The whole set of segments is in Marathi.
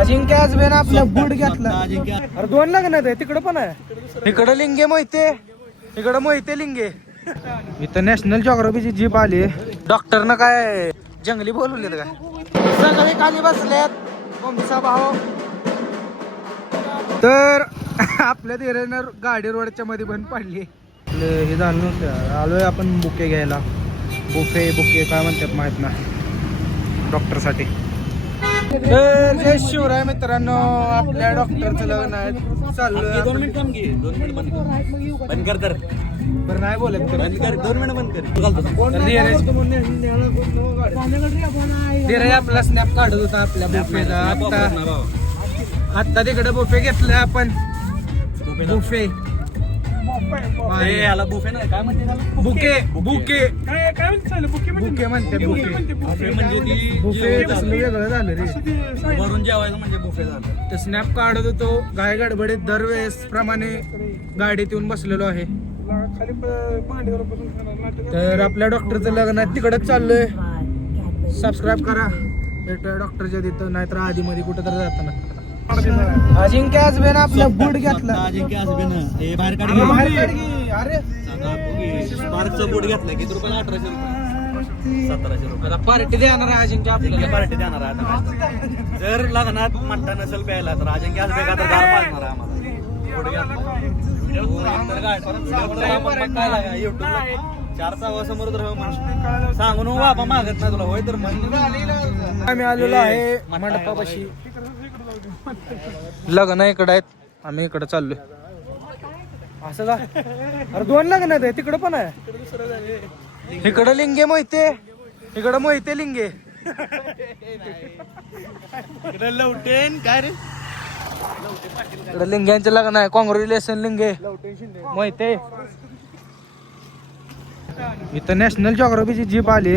अजिंक्य आज बेन आपला बूट घेतला. अरे 2 लग्न आहे तिकडं पण आहे. इकडं लिंगे मोहिते, इकडं मोहिते लिंगे. इथं नॅशनल जॉग्राफीची जीप आली. डॉक्टरनं काय जंगली बोलवलेत का? सगळे खाली बसलेत. कोंबडीचा भाऊ तर आपल्या धीरेनं गाडी रोडच्या मध्ये बंद पडली. हे झालं नव्हतं. आलोय आपण बुके घ्यायला. बुके काय म्हणतात माहित नाही डॉक्टरसाठी. तर जय शिवराय मित्रांनो, आपल्या डॉक्टरचं लग्न आहे. चाललोय 2 मिनिट काम घे. 2 मिनिट बंद कर. बरं नाही बोलत. बंद कर 2 मिनिट बंद कर. धीरज आपला स्नॅप काढत होता आपल्या बुफेचा. आता तिकडे बुफे घेतलं आपण. बुफे याला बुफे नाही काय म्हणते त्याला? बुके बुके म्हणते. बुफे म्हणजे ती बुफे तसलं वेगळं झालं रे. वरून जेवायचं म्हणजे बुफे झालं. तर स्नॅप काढत होतो गाय गडबडीत दरवेळेस प्रमाणे गाडीत येऊन बसलेलो आहे. तर आपल्या डॉक्टरचं लग्न आहे तिकडच चाललोय. सबस्क्राईब करा. भेटूया डॉक्टरच्या तिथं, नाहीतर आधी मध्ये कुठं तर जाताना. अजिंक्य आज बेन आपला बूट घेतला. अजिंक्य असबे ना हे बाहेर काढ. अरे स्पार्कचा बूट घेतला किती रुपयाला? 1800 रुपये. 1700 रुपये. पार्टी देणार आहे अजिंक्य आपल्याला. पार्टी देणार आहे आता. जर लग्नात मट्टा नसेल प्यायला तर अजिंक्य असबे का तर दार पाजणार आहे आम्हाला. बूट घेतला. युट्यूबला 4 सहा समोर तर सांगून बाबा मागत ना तुला होय तर आम्ही आलेलो आहे मंडपापाशी. लग्न इकडं आहेत, आम्ही इकडं चाललोय. असं का? अरे 2 लग्न आहेत तिकडं पण आहे. इकडं लिंगे मोहिते, इकडं मोहिते लिंगे. लवटेन काय रे? इकडं लिंग्यांचं लग्न आहे. कॉंग्रॅच्युलेशन लिंगे मोहिते. इथं नॅशनल जॉग्राफीची जीप आली.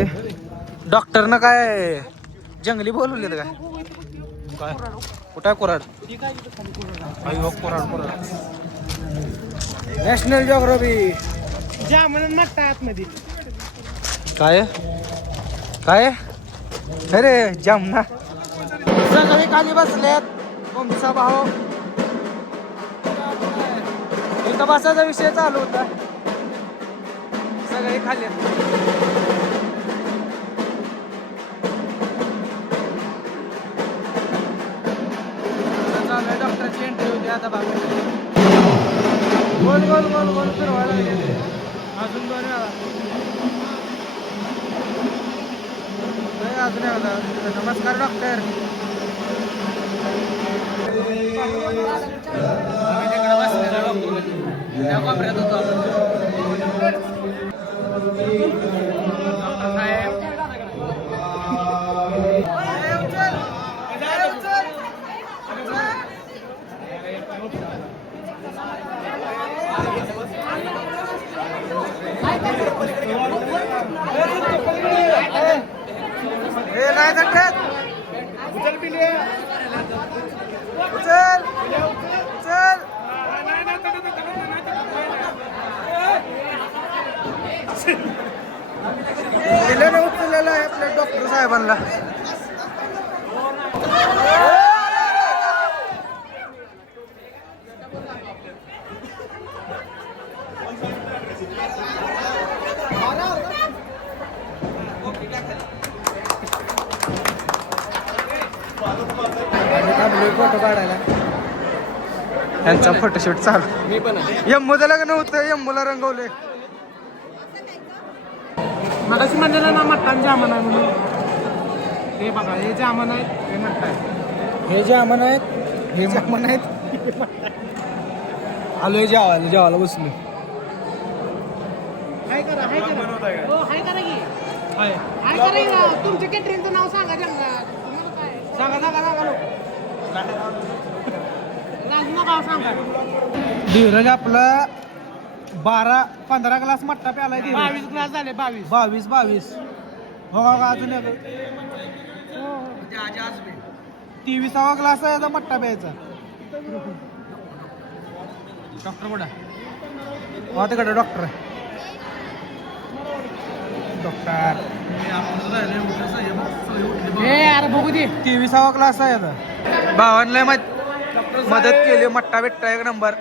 डॉक्टरनं काय जंगली बोलवलेत काय? कुठं कोराड? नॅशनल जॉग्राफी आतमध्ये काय अरे जामना. सगळे खाली बसलेत. कोंबडीचा भाऊ इथं बसायचा विषय चालू होता. सगळे खाली डॉक्टरची एंट्री होती. आता बघा गोल गोल गोल गोल फिरवायला लागले. अजून 2 वेळा. अजून एकदा. नमस्कार डॉक्टर. त्या कोपऱ्यात होतो दिल्याने उचललेला आहे आपल्या डॉक्टर साहेबांना. फोटो काढायला त्यांचा फोटोशूट चालू. यम्मूचं लग्न होतं, यम्मूला रंगवले. मगाशी म्हणलेलं ना मट्टान जामन आहे म्हणून. हे बघा हे जामन आहेत, हे मट्टा आहे. हे जामन आहेत, हे जामन आहेत. आलोय जेवायला बसलो. हाय करा की. तुमच्या कॅटरिंगचं नाव सांगा जंगलात. सांगा. धीरज आपला 12-15 ग्लास मट्टा प्यालाय. 22 ग्लास झाले. 22 हो का? अजून 23वा ग्लास आहे याचा मट्टा प्यायचा. डॉक्टर कुठं? हा तिकडे डॉक्टर आहे. डॉक्टर हे यार बघू दे 23वा क्लास आहे आता. भावांना मदत केली. मट्टा बिट्टा एक नंबर.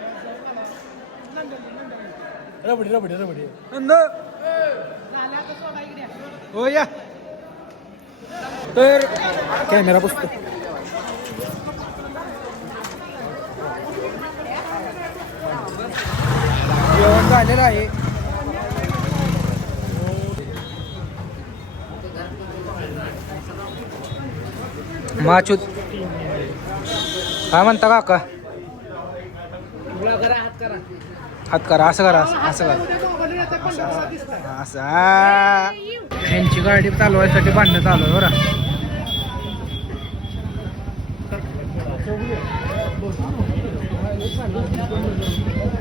हो या. तर कॅमेरा पुसतो. जेवण झालेलं आहे. माचूत काय म्हणता काका? हात करा. असं करा. असं करा. असं यांची गाडी चालवायसाठी बांधणं चालू आहे बरं.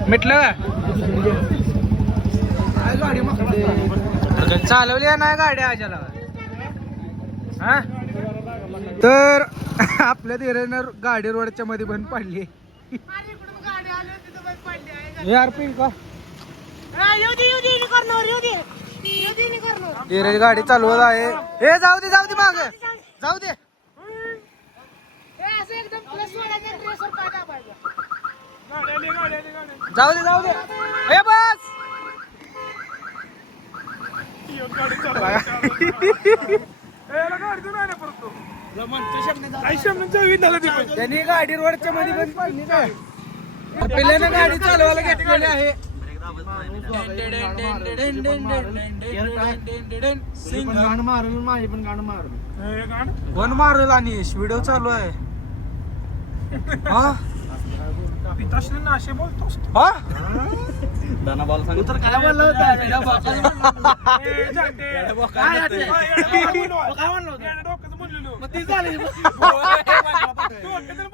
मिटलं का? चालवली नाही गाडी आजाला. हा तर आपल्या धीरेनं गाडी रोडच्या मध्ये बंद पडली. यार पिंका धीरे गाडी चालवत आहे. हे जाऊ दे माग जाऊ दे. जाऊ दे हे बस. त्यांनी गाडी रोडच्या मध्ये बंद पडली काय? पहिल्यानं गाडी चालवायला घेतलेली आहे. वन मारल आणि व्हिडिओ चालू आहे.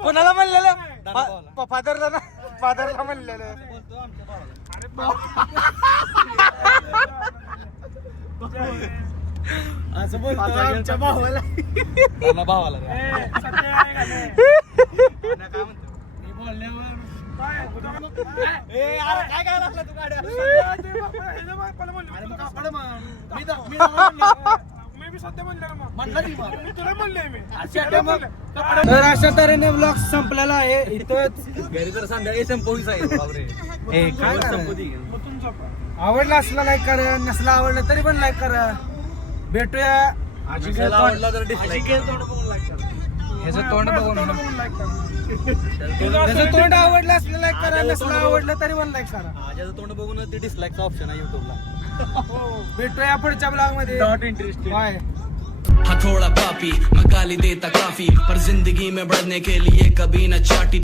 कोणाला म्हणलेलं? फादरला म्हणलेलं. असं बोलतो आमच्या भावाला. तर अशा तऱ्हेने ब्लॉग संपलेला आहे. इथंच घरी तर संध्याकाळी संपवूच आहे. आवडला असला लाईक करा. नसला आवडलं तरी पण लाईक करा. भेटूया. आवडला तर डिसलाईक. ह्याचं तोंड बघून ह्याचं तोंड आवडलं असलं लाईक करा. नसलं आवडलं तरी पण लाईक करा. माझ्याचं तोंड बघून ते डिसलाईकचा ऑप्शन आहे युट्यूबला. भेटूया पुढच्या ब्लॉग मध्ये. Not interested. बाय. हथौड़ा पापी मैं गाली देता काफी पर जिंदगी में बढ़ने के लिए कभी न चाटी